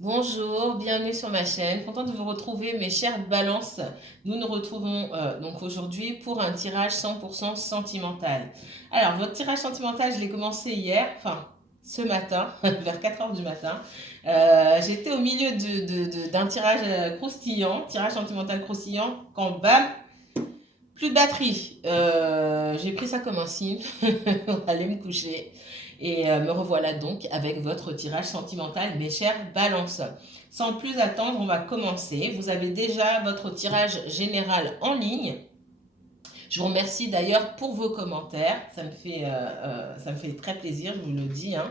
Bonjour, bienvenue sur ma chaîne. Contente de vous retrouver, mes chères balances. Nous nous retrouvons donc aujourd'hui pour un tirage 100% sentimental. Alors, votre tirage sentimental, je l'ai commencé hier, enfin ce matin, vers 4 heures du matin. J'étais au milieu d'un tirage croustillant, tirage sentimental croustillant, quand bam, plus de batterie. J'ai pris ça comme un signe pour aller me coucher. Et me revoilà donc avec votre tirage sentimental, mes chers balances. Sans plus attendre, on va commencer. Vous avez déjà votre tirage général en ligne. Je vous remercie d'ailleurs pour vos commentaires. Ça me fait très plaisir, je vous le dis, hein.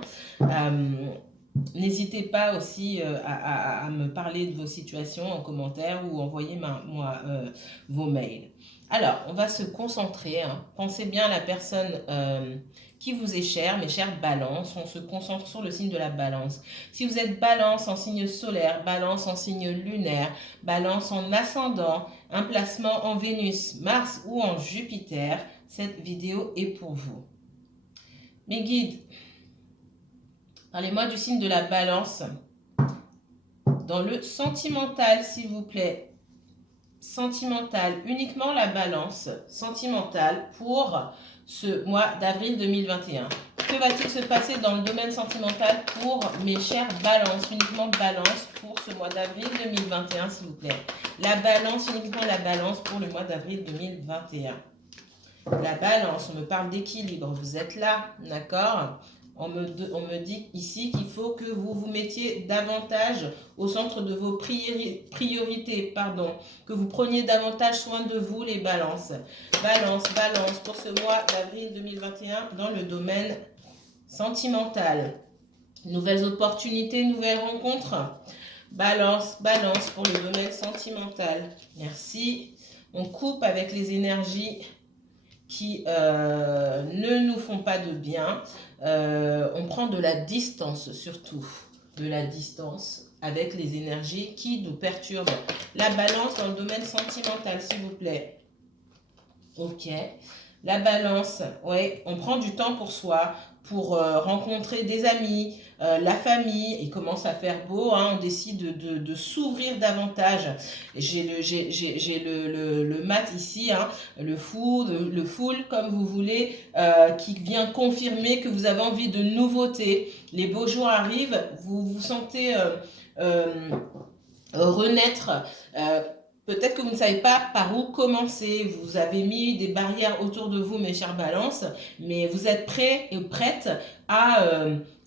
N'hésitez pas aussi à me parler de vos situations en commentaire ou envoyer moi vos mails. Alors, on va se concentrer, hein. Pensez bien à la personne qui vous est chère, mes chères balances. On se concentre sur le signe de la balance. Si vous êtes balance en signe solaire, balance en signe lunaire, balance en ascendant, un placement en Vénus, Mars ou en Jupiter, cette vidéo est pour vous. Mes guides, parlez-moi du signe de la balance. Dans le sentimental, s'il vous plaît. Sentimental, uniquement la balance sentimentale pour ce mois d'avril 2021. Que va-t-il se passer dans le domaine sentimental pour mes chères balances? Uniquement balance pour ce mois d'avril 2021, s'il vous plaît. La balance, uniquement la balance pour le mois d'avril 2021. La balance, on me parle d'équilibre, vous êtes là, d'accord? On me dit ici qu'il faut que vous vous mettiez davantage au centre de vos priorités, pardon, que vous preniez davantage soin de vous, les balances. Balance, balance pour ce mois d'avril 2021 dans le domaine sentimental. Nouvelles opportunités, nouvelles rencontres. Balance, balance pour le domaine sentimental. Merci. On coupe avec les énergies qui ne nous font pas de bien. On prend de la distance surtout, de la distance avec les énergies qui nous perturbent. La balance dans le domaine sentimental, s'il vous plaît. Ok. La balance, ouais, on prend du temps pour soi, pour rencontrer des amis, la famille. Il commence à faire beau, hein, on décide de s'ouvrir davantage. J'ai le mat ici, hein, le full, comme vous voulez, qui vient confirmer que vous avez envie de nouveautés. Les beaux jours arrivent, vous vous sentez renaître. Peut-être que vous ne savez pas par où commencer. Vous avez mis des barrières autour de vous, mes chères balances, mais vous êtes prêts et prêtes à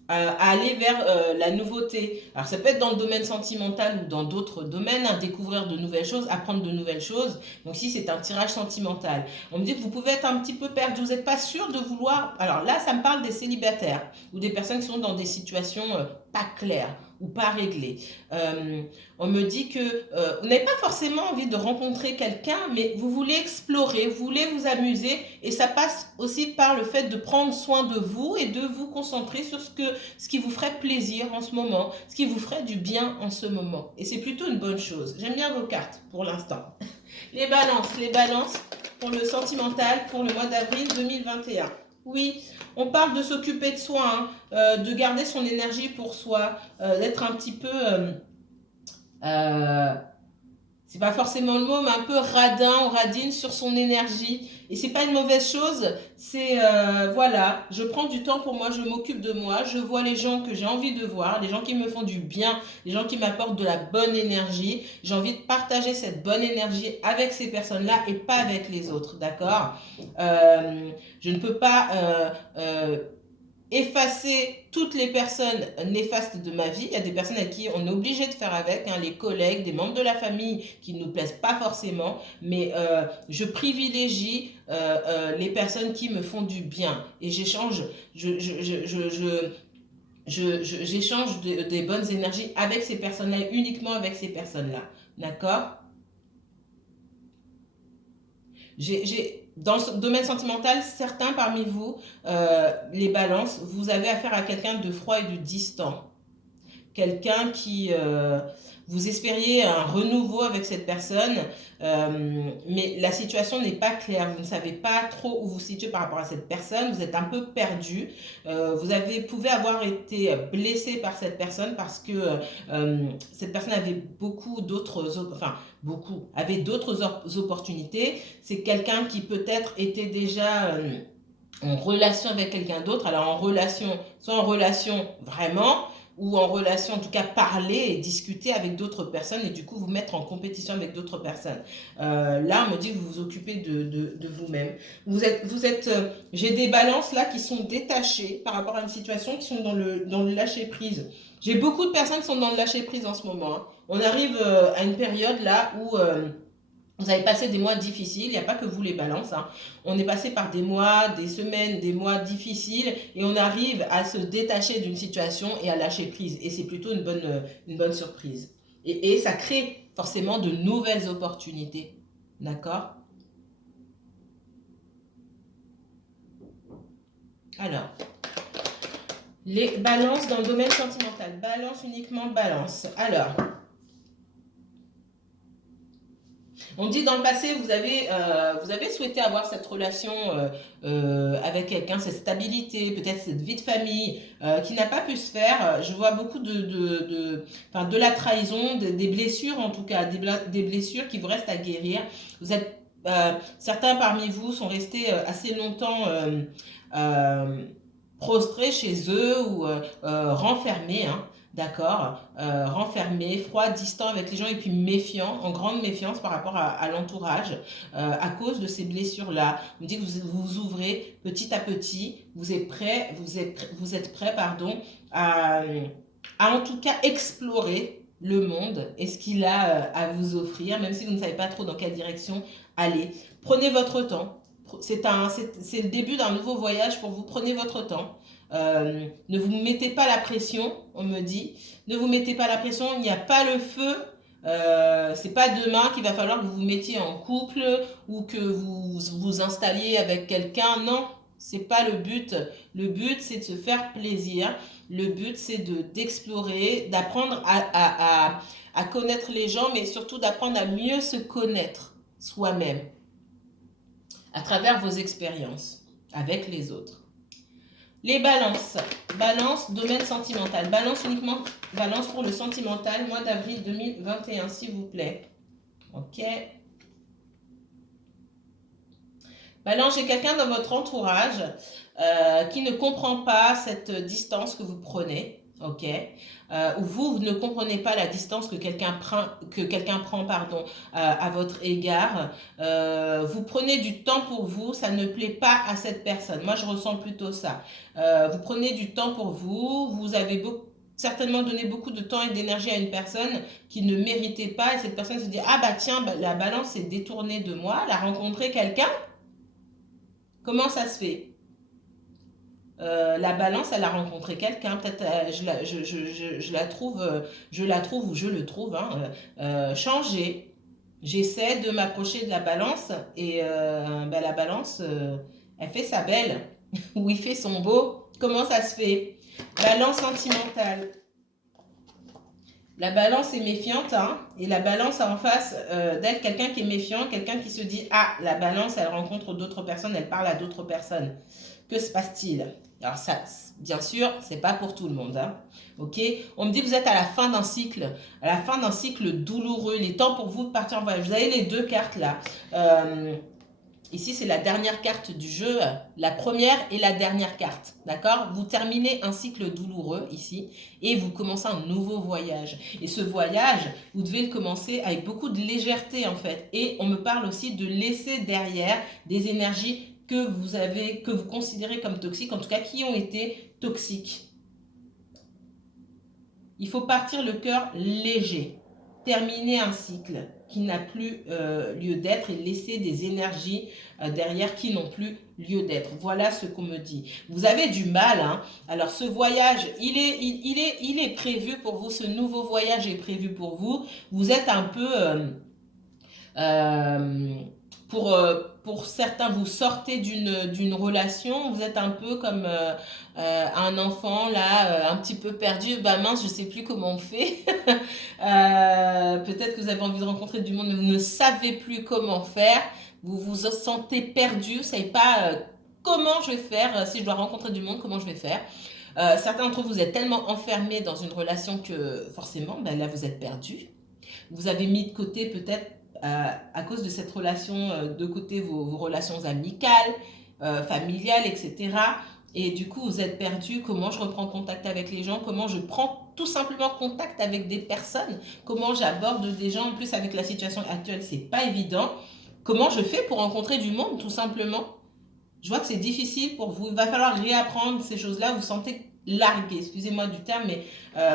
aller vers la nouveauté. Alors ça peut être dans le domaine sentimental ou dans d'autres domaines, hein, découvrir de nouvelles choses, apprendre de nouvelles choses. Donc ici c'est un tirage sentimental. On me dit que vous pouvez être un petit peu perdu, vous n'êtes pas sûr de vouloir. Alors là ça me parle des célibataires ou des personnes qui sont dans des situations pas claires ou pas réglées. On me dit que vous n'avez pas forcément envie de rencontrer quelqu'un, mais vous voulez explorer, vous voulez vous amuser, et ça passe aussi par le fait de prendre soin de vous et de vous concentrer sur ce qui vous ferait plaisir en ce moment, ce qui vous ferait du bien en ce moment. Et c'est plutôt une bonne chose. J'aime bien vos cartes pour l'instant. Les balances pour le sentimental pour le mois d'avril 2021. Oui, on parle de s'occuper de soi, hein, de garder son énergie pour soi, d'être un petit peu euh, c'est pas forcément le mot, mais un peu radin ou radine sur son énergie. Et c'est pas une mauvaise chose. C'est voilà, je prends du temps pour moi, je m'occupe de moi, je vois les gens que j'ai envie de voir, les gens qui me font du bien, les gens qui m'apportent de la bonne énergie. J'ai envie de partager cette bonne énergie avec ces personnes-là et pas avec les autres, d'accord? Je ne peux pas effacer toutes les personnes néfastes de ma vie. Il y a des personnes avec qui on est obligé de faire avec, hein, les collègues, des membres de la famille qui ne nous plaisent pas forcément, mais je privilégie les personnes qui me font du bien et j'échange j'échange des bonnes énergies avec ces personnes-là, uniquement avec ces personnes-là, d'accord? Dans ce domaine sentimental, certains parmi vous, les balances, vous avez affaire à quelqu'un de froid et de distant. quelqu'un qui... vous espériez un renouveau avec cette personne, mais la situation n'est pas claire. Vous ne savez pas trop où vous situez par rapport à cette personne. Vous êtes un peu perdu. Pouvez avoir été blessé par cette personne parce que cette personne avait avait d'autres opportunités. C'est quelqu'un qui peut-être était déjà en relation avec quelqu'un d'autre. Alors en relation, soit en relation vraiment, ou en relation, en tout cas parler et discuter avec d'autres personnes et du coup vous mettre en compétition avec d'autres personnes. Là, on me dit que vous vous occupez de vous-même. J'ai des balances là qui sont détachées par rapport à une situation, qui sont dans le lâcher-prise. J'ai beaucoup de personnes qui sont dans le lâcher-prise en ce moment. Hein. On arrive à une période là où... vous avez passé des mois difficiles, il n'y a pas que vous les balances. Hein. On est passé par des mois, des semaines, des mois difficiles et on arrive à se détacher d'une situation et à lâcher prise. Et c'est plutôt une bonne surprise. Et ça crée forcément de nouvelles opportunités. D'accord? Alors, les balances dans le domaine sentimental. Balance uniquement balance. Alors... On dit dans le passé, vous avez souhaité avoir cette relation avec quelqu'un, cette stabilité, peut-être cette vie de famille qui n'a pas pu se faire. Je vois beaucoup de la trahison, des blessures en tout cas, des blessures qui vous restent à guérir. Certains parmi vous sont restés assez longtemps prostrés chez eux ou renfermés. Hein. D'accord, renfermé, froid, distant avec les gens et puis méfiant, en grande méfiance par rapport à l'entourage à cause de ces blessures-là. On dit que vous vous ouvrez petit à petit, vous êtes prêt, pardon, à en tout cas explorer le monde et ce qu'il a à vous offrir, même si vous ne savez pas trop dans quelle direction aller. Prenez votre temps. C'est le début d'un nouveau voyage pour vous. Prenez votre temps. Ne vous mettez pas la pression, on me dit. Ne vous mettez pas la pression, il n'y a pas le feu. C'est pas demain qu'il va falloir que vous vous mettiez en couple ou que vous vous installiez avec quelqu'un. Non, c'est pas le but. Le but, c'est de se faire plaisir. Le but, c'est d'explorer, d'apprendre à connaître les gens, mais surtout d'apprendre à mieux se connaître soi-même à travers vos expériences avec les autres. Les balances. Balance, domaine sentimental. Balance uniquement, balance pour le sentimental, mois d'avril 2021, s'il vous plaît. Ok. Balance, j'ai quelqu'un dans votre entourage qui ne comprend pas cette distance que vous prenez. Ok, ou vous ne comprenez pas la distance que quelqu'un prend à votre égard. Vous prenez du temps pour vous, ça ne plaît pas à cette personne. Moi, je ressens plutôt ça. Vous prenez du temps pour vous, vous avez certainement donné beaucoup de temps et d'énergie à une personne qui ne méritait pas, et cette personne se dit, ah bah tiens, la balance s'est détournée de moi, elle a rencontré quelqu'un. Comment ça se fait? La balance, elle a rencontré quelqu'un, peut-être je la trouve ou je le trouve changé. J'essaie de m'approcher de la balance et la balance, elle fait sa belle ou il fait son beau. Comment ça se fait? Balance sentimentale. La balance est méfiante et la balance a en face d'elle quelqu'un qui est méfiant, quelqu'un qui se dit « Ah, la balance, elle rencontre d'autres personnes, elle parle à d'autres personnes. Que se passe-t-il » Alors ça, bien sûr, c'est pas pour tout le monde. Hein. Ok. On me dit que vous êtes à la fin d'un cycle, douloureux. Il est temps pour vous de partir en voyage. Vous avez les deux cartes là. Ici, c'est la dernière carte du jeu, la première et la dernière carte, d'accord? Vous terminez un cycle douloureux ici et vous commencez un nouveau voyage. Et ce voyage, vous devez le commencer avec beaucoup de légèreté en fait. Et on me parle aussi de laisser derrière des énergies que vous considérez comme toxiques, en tout cas qui ont été toxiques. Il faut partir le cœur léger, terminer un cycle qui n'a plus lieu d'être et laisser des énergies derrière qui n'ont plus lieu d'être. Voilà ce qu'on me dit. Vous avez du mal. Hein. Alors ce voyage, il est prévu pour vous. Ce nouveau voyage est prévu pour vous. Vous êtes un peu pour certains, vous sortez d'une relation, vous êtes un peu comme un enfant là, un petit peu perdu, bah mince, je sais plus comment on fait. Peut-être que vous avez envie de rencontrer du monde, mais vous ne savez plus comment faire. Vous vous sentez perdu, vous ne savez pas comment je vais faire, si je dois rencontrer du monde, comment je vais faire. Certains d'entre vous, vous êtes tellement enfermés dans une relation que forcément, ben là, vous êtes perdu. Vous avez mis de côté peut-être à cause de cette relation, de côté vos relations amicales, familiales, etc. Et du coup, vous êtes perdu. Comment je reprends contact avec les gens? Comment je prends tout simplement contact avec des personnes? Comment j'aborde des gens? En plus, avec la situation actuelle, c'est pas évident. Comment je fais pour rencontrer du monde, tout simplement? Je vois que c'est difficile pour vous. Il va falloir réapprendre ces choses-là. Vous vous sentez largué, excusez-moi du terme, mais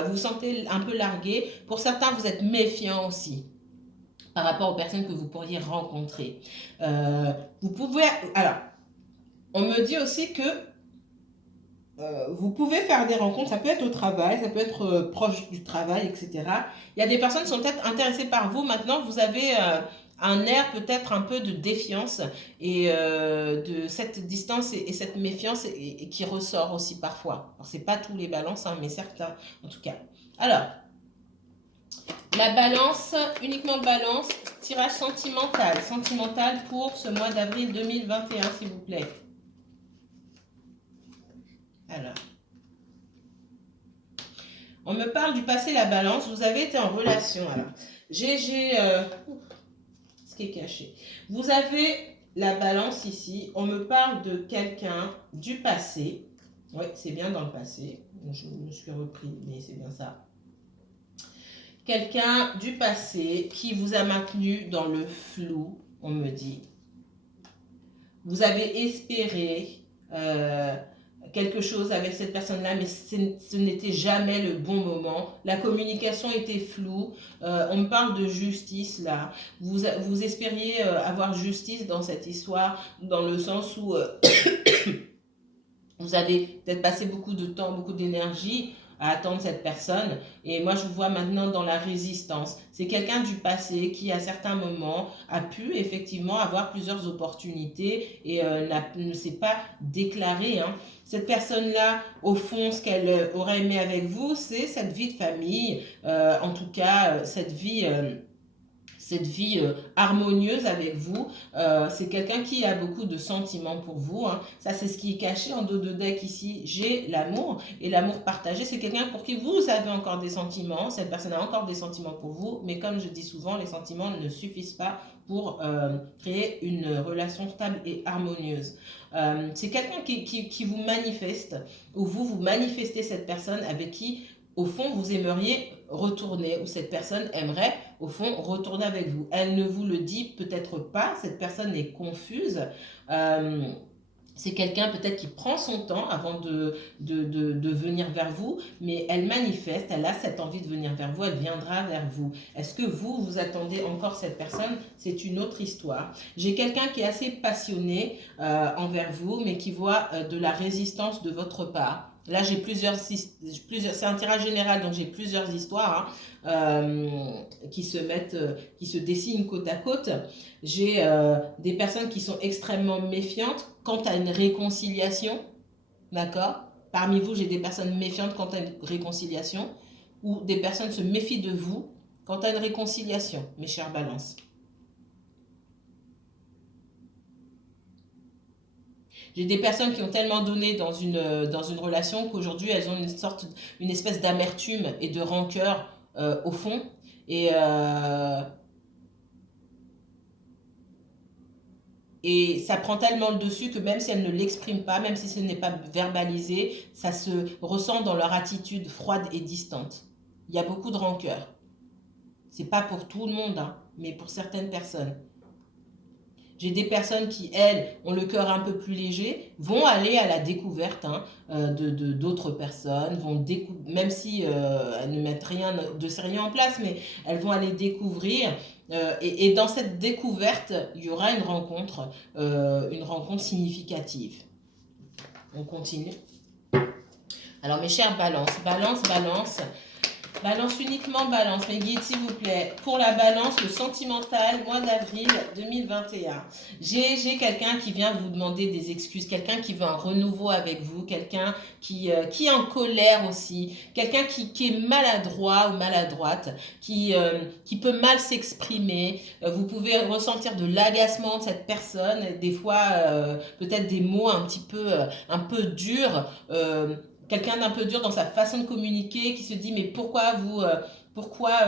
vous vous sentez un peu largué. Pour certains, vous êtes méfiant aussi par rapport aux personnes que vous pourriez rencontrer. Vous pouvez... Alors, on me dit aussi que vous pouvez faire des rencontres, ça peut être au travail, ça peut être proche du travail, etc. Il y a des personnes qui sont peut-être intéressées par vous. Maintenant, vous avez un air peut-être un peu de défiance et de cette distance et cette méfiance qui ressort aussi parfois. Ce n'est pas tous les balances, hein, mais certains en tout cas. Alors, la balance, uniquement balance, tirage sentimental. Sentimental pour ce mois d'avril 2021, s'il vous plaît. Alors, on me parle du passé, la balance. Vous avez été en relation. Alors, ce qui est caché. Vous avez la balance ici. On me parle de quelqu'un du passé. Oui, c'est bien dans le passé. Je me suis repris, mais c'est bien ça. Quelqu'un du passé qui vous a maintenu dans le flou, on me dit. Vous avez espéré quelque chose avec cette personne-là, mais ce n'était jamais le bon moment. La communication était floue. On me parle de justice, là. Vous espériez avoir justice dans cette histoire, dans le sens où vous avez peut-être passé beaucoup de temps, beaucoup d'énergie à attendre cette personne. Et moi, je vous vois maintenant dans la résistance. C'est quelqu'un du passé qui, à certains moments, a pu effectivement avoir plusieurs opportunités et ne s'est pas déclaré. Hein. Cette personne-là, au fond, ce qu'elle aurait aimé avec vous, c'est cette vie de famille. En tout cas, cette vie harmonieuse avec vous. C'est quelqu'un qui a beaucoup de sentiments pour vous. Hein. Ça, c'est ce qui est caché en dos de deck ici. J'ai l'amour et l'amour partagé. C'est quelqu'un pour qui vous avez encore des sentiments. Cette personne a encore des sentiments pour vous. Mais comme je dis souvent, les sentiments ne suffisent pas pour créer une relation stable et harmonieuse. C'est quelqu'un qui vous manifeste, ou vous manifestez cette personne avec qui, au fond, vous aimeriez retourner, ou cette personne aimerait, au fond, retourner avec vous. Elle ne vous le dit peut-être pas, cette personne est confuse. C'est quelqu'un peut-être qui prend son temps avant de venir vers vous, mais elle manifeste, elle a cette envie de venir vers vous, elle viendra vers vous. Est-ce que vous attendez encore cette personne? C'est une autre histoire. J'ai quelqu'un qui est assez passionné envers vous, mais qui voit de la résistance de votre part. Là, j'ai c'est un tirage général, donc j'ai plusieurs histoires qui se dessinent côte à côte. J'ai des personnes qui sont extrêmement méfiantes quant à une réconciliation, d'accord? Parmi vous, j'ai des personnes méfiantes quant à une réconciliation, ou des personnes se méfient de vous quant à une réconciliation, mes chers balances. J'ai des personnes qui ont tellement donné dans une relation qu'aujourd'hui, elles ont une espèce d'amertume et de rancœur au fond. Et ça prend tellement le dessus que même si elles ne l'expriment pas, même si ce n'est pas verbalisé, ça se ressent dans leur attitude froide et distante. Il y a beaucoup de rancœur. C'est pas pour tout le monde, hein, mais pour certaines personnes. J'ai des personnes qui, elles, ont le cœur un peu plus léger, vont aller à la découverte d'autres personnes, même si elles ne mettent rien de sérieux en place, mais elles vont aller découvrir. Et dans cette découverte, il y aura une rencontre significative. On continue. Alors mes chers balances, balance. Balance uniquement, balance. Mes guides, s'il vous plaît. Pour la balance, le sentimental, mois d'avril 2021. J'ai quelqu'un qui vient vous demander des excuses, quelqu'un qui veut un renouveau avec vous, quelqu'un qui est en colère aussi, quelqu'un qui est maladroit ou maladroite, qui peut mal s'exprimer. Vous pouvez ressentir de l'agacement de cette personne, des fois peut-être des mots un peu durs. Quelqu'un d'un peu dur dans sa façon de communiquer, qui se dit mais pourquoi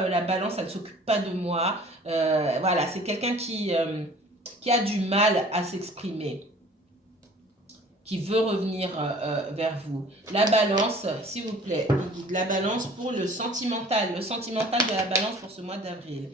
la balance elle ne s'occupe pas de moi. Voilà, c'est quelqu'un qui a du mal à s'exprimer, qui veut revenir vers vous. La balance, s'il vous plaît, la balance pour le sentimental de la balance pour ce mois d'avril.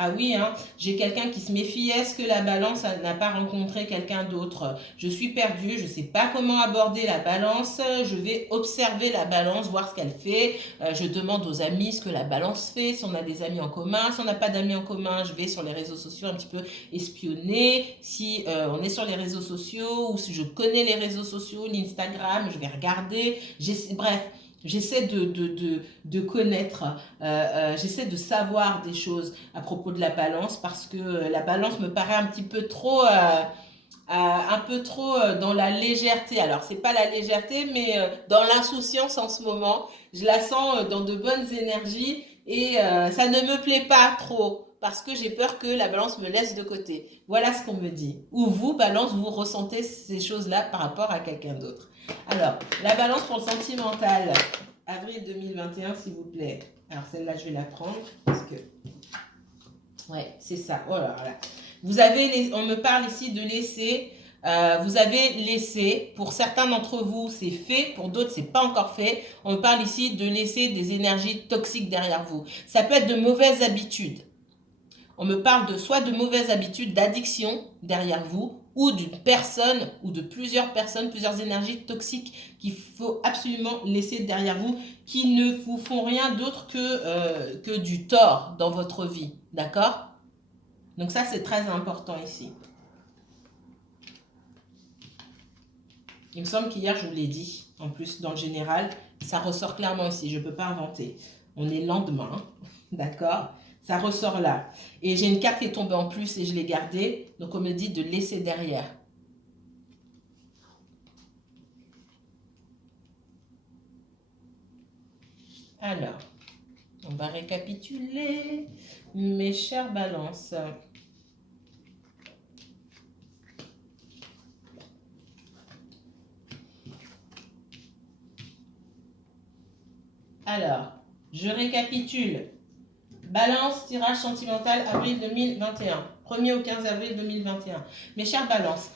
Ah oui, hein, j'ai quelqu'un qui se méfie. Est-ce que la balance n'a pas rencontré quelqu'un d'autre? Je suis perdue, je ne sais pas comment aborder la balance. Je vais observer la balance, voir ce qu'elle fait. Je demande aux amis ce que la balance fait, si on a des amis en commun. Si on n'a pas d'amis en commun, je vais sur les réseaux sociaux un petit peu espionner. Si on est sur les réseaux sociaux ou si je connais les réseaux sociaux, l'Instagram, je vais regarder. Bref. J'essaie de connaître, j'essaie de savoir des choses à propos de la balance parce que la balance me paraît un petit peu trop, dans la légèreté. Alors, c'est pas la légèreté, mais dans l'insouciance en ce moment. Je la sens dans de bonnes énergies et ça ne me plaît pas trop parce que j'ai peur que la balance me laisse de côté. Voilà ce qu'on me dit. Ou vous, balance, vous ressentez ces choses-là par rapport à quelqu'un d'autre. Alors, la balance pour le sentimental, avril 2021, s'il vous plaît. Alors, celle-là, je vais la prendre parce que... Ouais, c'est ça. Oh là là. On me parle ici de laisser. Vous avez laissé. Pour certains d'entre vous, c'est fait. Pour d'autres, c'est pas encore fait. On me parle ici de laisser des énergies toxiques derrière vous. Ça peut être de mauvaises habitudes. On me parle soit de mauvaises habitudes, d'addiction derrière vous, ou d'une personne ou de plusieurs personnes, plusieurs énergies toxiques qu'il faut absolument laisser derrière vous, qui ne vous font rien d'autre que du tort dans votre vie. D'accord? Donc ça, c'est très important ici. Il me semble qu'hier, je vous l'ai dit. En plus, dans le général, ça ressort clairement ici. Je ne peux pas inventer. On est lendemain, d'accord? Ça ressort là. Et j'ai une carte qui est tombée en plus et je l'ai gardée. Donc, on me dit de laisser derrière. Alors, on va récapituler. Mes chères balances. Alors, je récapitule. Balance, tirage sentimental, avril 2021. 1er au 15 avril 2021. Mes chères balances,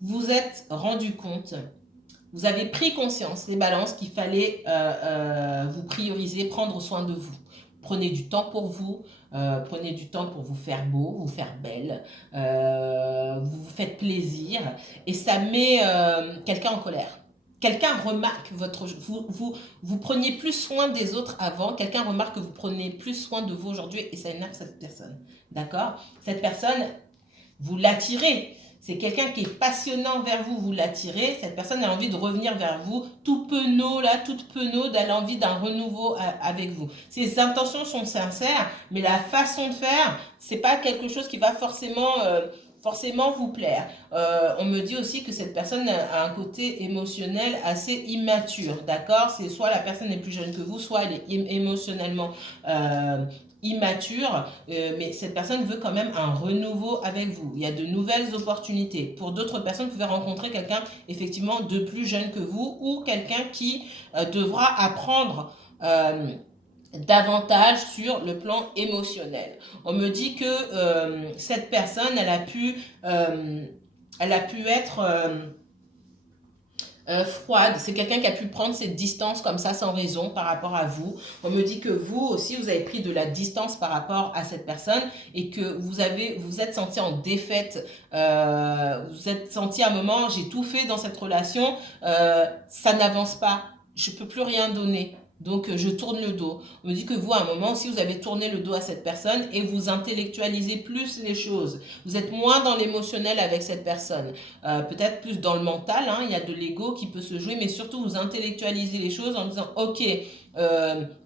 vous êtes rendu compte, vous avez pris conscience, les balances, qu'il fallait vous prioriser, prendre soin de vous. Prenez du temps pour vous, prenez du temps pour vous faire beau, vous faire belle, vous vous faites plaisir et ça met quelqu'un en colère. Quelqu'un remarque vous preniez plus soin des autres avant, quelqu'un remarque que vous prenez plus soin de vous aujourd'hui et ça énerve cette personne. D'accord? Cette personne, vous l'attirez. C'est quelqu'un qui est passionnant vers vous, vous l'attirez. Cette personne a envie de revenir vers vous, toute penaude, elle a envie d'un renouveau avec vous. Ses intentions sont sincères, mais la façon de faire, c'est pas quelque chose qui va forcément vous plaire. On me dit aussi que cette personne a un côté émotionnel assez immature, d'accord? C'est soit la personne est plus jeune que vous, soit elle est émotionnellement immature, mais cette personne veut quand même un renouveau avec vous. Il y a de nouvelles opportunités. Pour d'autres personnes, vous pouvez rencontrer quelqu'un effectivement de plus jeune que vous ou quelqu'un qui devra apprendre davantage sur le plan émotionnel. On me dit que cette personne, elle a pu être froide. C'est quelqu'un qui a pu prendre cette distance comme ça sans raison par rapport à vous. On me dit que vous aussi, vous avez pris de la distance par rapport à cette personne et que vous êtes senti en défaite. Vous êtes senti à un moment, j'ai tout fait dans cette relation, ça n'avance pas. Je peux plus rien donner. Donc, je tourne le dos. On me dit que vous, à un moment aussi, vous avez tourné le dos à cette personne et vous intellectualisez plus les choses. Vous êtes moins dans l'émotionnel avec cette personne. Peut-être plus dans le mental, hein, il y a de l'ego qui peut se jouer, mais surtout, vous intellectualisez les choses en disant, OK,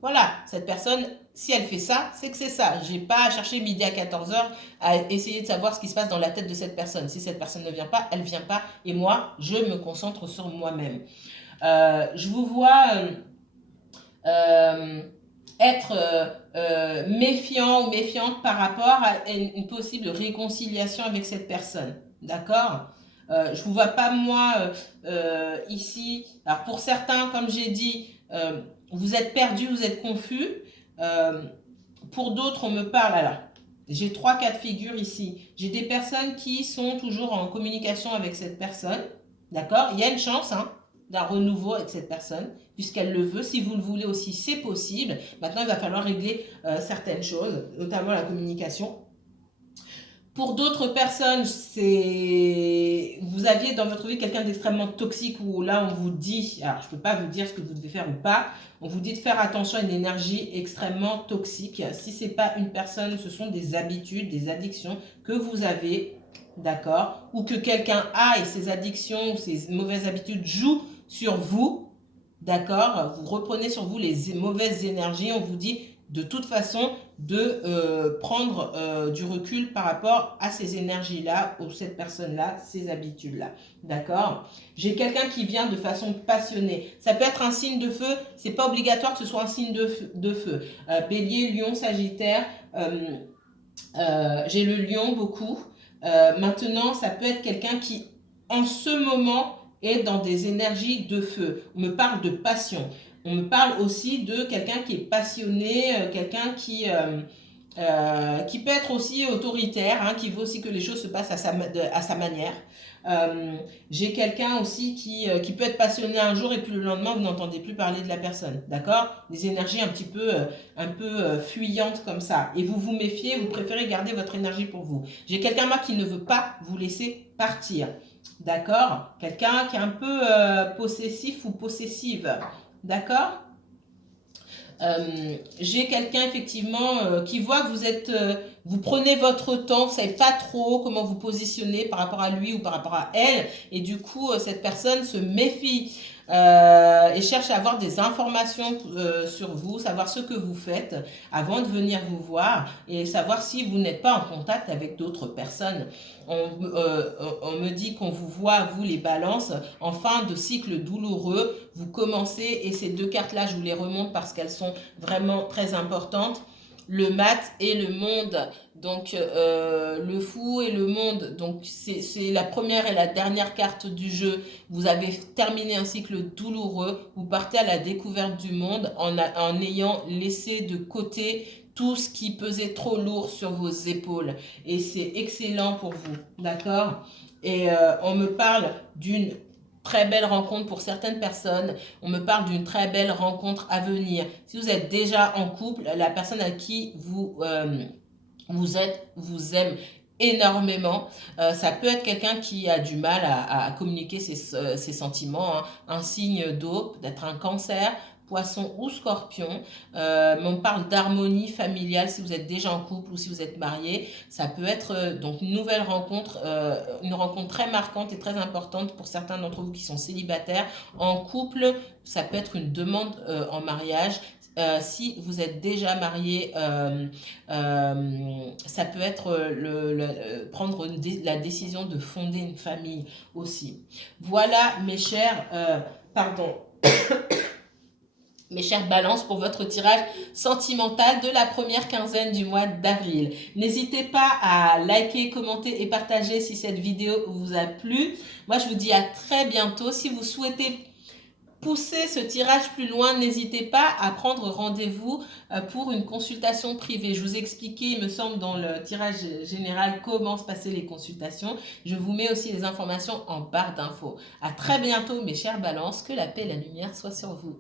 voilà, cette personne, si elle fait ça, c'est que c'est ça. J'ai pas à chercher midi à 14 heures à essayer de savoir ce qui se passe dans la tête de cette personne. Si cette personne ne vient pas, elle vient pas. Et moi, je me concentre sur moi-même. Je vous vois euh, être méfiant ou méfiante par rapport à une possible réconciliation avec cette personne. D'accord? Je ne vous vois pas, moi, ici. Alors, pour certains, comme j'ai dit, vous êtes perdu, vous êtes confus. Euh, pour d'autres, on me parle. Alors, j'ai 3 cas de figure ici. J'ai des personnes qui sont toujours en communication avec cette personne. D'accord? Il y a une chance, hein, d'un renouveau avec cette personne, puisqu'elle le veut. Si vous le voulez aussi, c'est possible. Maintenant, il va falloir régler certaines choses, notamment la communication. Pour d'autres personnes, vous aviez dans votre vie quelqu'un d'extrêmement toxique où là, on vous dit, alors je ne peux pas vous dire ce que vous devez faire ou pas, on vous dit de faire attention à une énergie extrêmement toxique. Si ce n'est pas une personne, ce sont des habitudes, des addictions que vous avez, d'accord, ou que quelqu'un a et ses addictions, ses mauvaises habitudes jouent sur vous, d'accord, vous reprenez sur vous les mauvaises énergies, on vous dit de toute façon de prendre du recul par rapport à ces énergies-là, ou cette personne-là, ces habitudes-là. D'accord? J'ai quelqu'un qui vient de façon passionnée. Ça peut être un signe de feu, c'est pas obligatoire que ce soit un signe de feu. Bélier, Lion, Sagittaire, j'ai le Lion beaucoup. Maintenant, ça peut être quelqu'un qui, en ce moment, est dans des énergies de feu. On me parle de passion. On me parle aussi de quelqu'un qui est passionné, quelqu'un qui peut être aussi autoritaire, hein, qui veut aussi que les choses se passent à sa manière. J'ai quelqu'un aussi qui peut être passionné un jour et puis le lendemain, vous n'entendez plus parler de la personne. D'accord? Des énergies un peu fuyantes comme ça. Et vous vous méfiez, vous préférez garder votre énergie pour vous. J'ai quelqu'un, moi, qui ne veut pas vous laisser partir. D'accord? Quelqu'un qui est un peu possessif ou possessive. D'accord? J'ai quelqu'un effectivement qui voit que vous prenez votre temps, vous ne savez pas trop comment vous positionner par rapport à lui ou par rapport à elle, et du coup cette personne se méfie et cherche à avoir des informations sur vous, savoir ce que vous faites avant de venir vous voir et savoir si vous n'êtes pas en contact avec d'autres personnes. On me dit qu'on vous voit, vous les balances, en fin de cycle douloureux, vous commencez, et ces 2 cartes-là, je vous les remonte parce qu'elles sont vraiment très importantes, le mat et le monde. Donc, le fou et le monde, donc c'est la première et la dernière carte du jeu. Vous avez terminé un cycle douloureux, vous partez à la découverte du monde en ayant laissé de côté tout ce qui pesait trop lourd sur vos épaules. Et c'est excellent pour vous, d'accord? Et on me parle d'une très belle rencontre pour certaines personnes. On me parle d'une très belle rencontre à venir. Si vous êtes déjà en couple, la personne à qui vous aime énormément. Ça peut être quelqu'un qui a du mal à communiquer ses sentiments, hein. Un signe d'eau, peut-être un cancer, poisson ou scorpion. Mais on parle d'harmonie familiale si vous êtes déjà en couple ou si vous êtes marié. Ça peut être donc une nouvelle rencontre, une rencontre très marquante et très importante pour certains d'entre vous qui sont célibataires. En couple, ça peut être une demande en mariage. Si vous êtes déjà marié, ça peut être prendre la décision de fonder une famille aussi. Voilà mes chers, pardon, mes chères balances pour votre tirage sentimental de la première quinzaine du mois d'avril. N'hésitez pas à liker, commenter et partager si cette vidéo vous a plu. Moi, je vous dis à très bientôt. Si vous souhaitez pousser ce tirage plus loin, n'hésitez pas à prendre rendez-vous pour une consultation privée. Je vous ai expliqué, il me semble, dans le tirage général, comment se passaient les consultations. Je vous mets aussi les informations en barre d'infos. À très bientôt, mes chères balances. Que la paix et la lumière soient sur vous.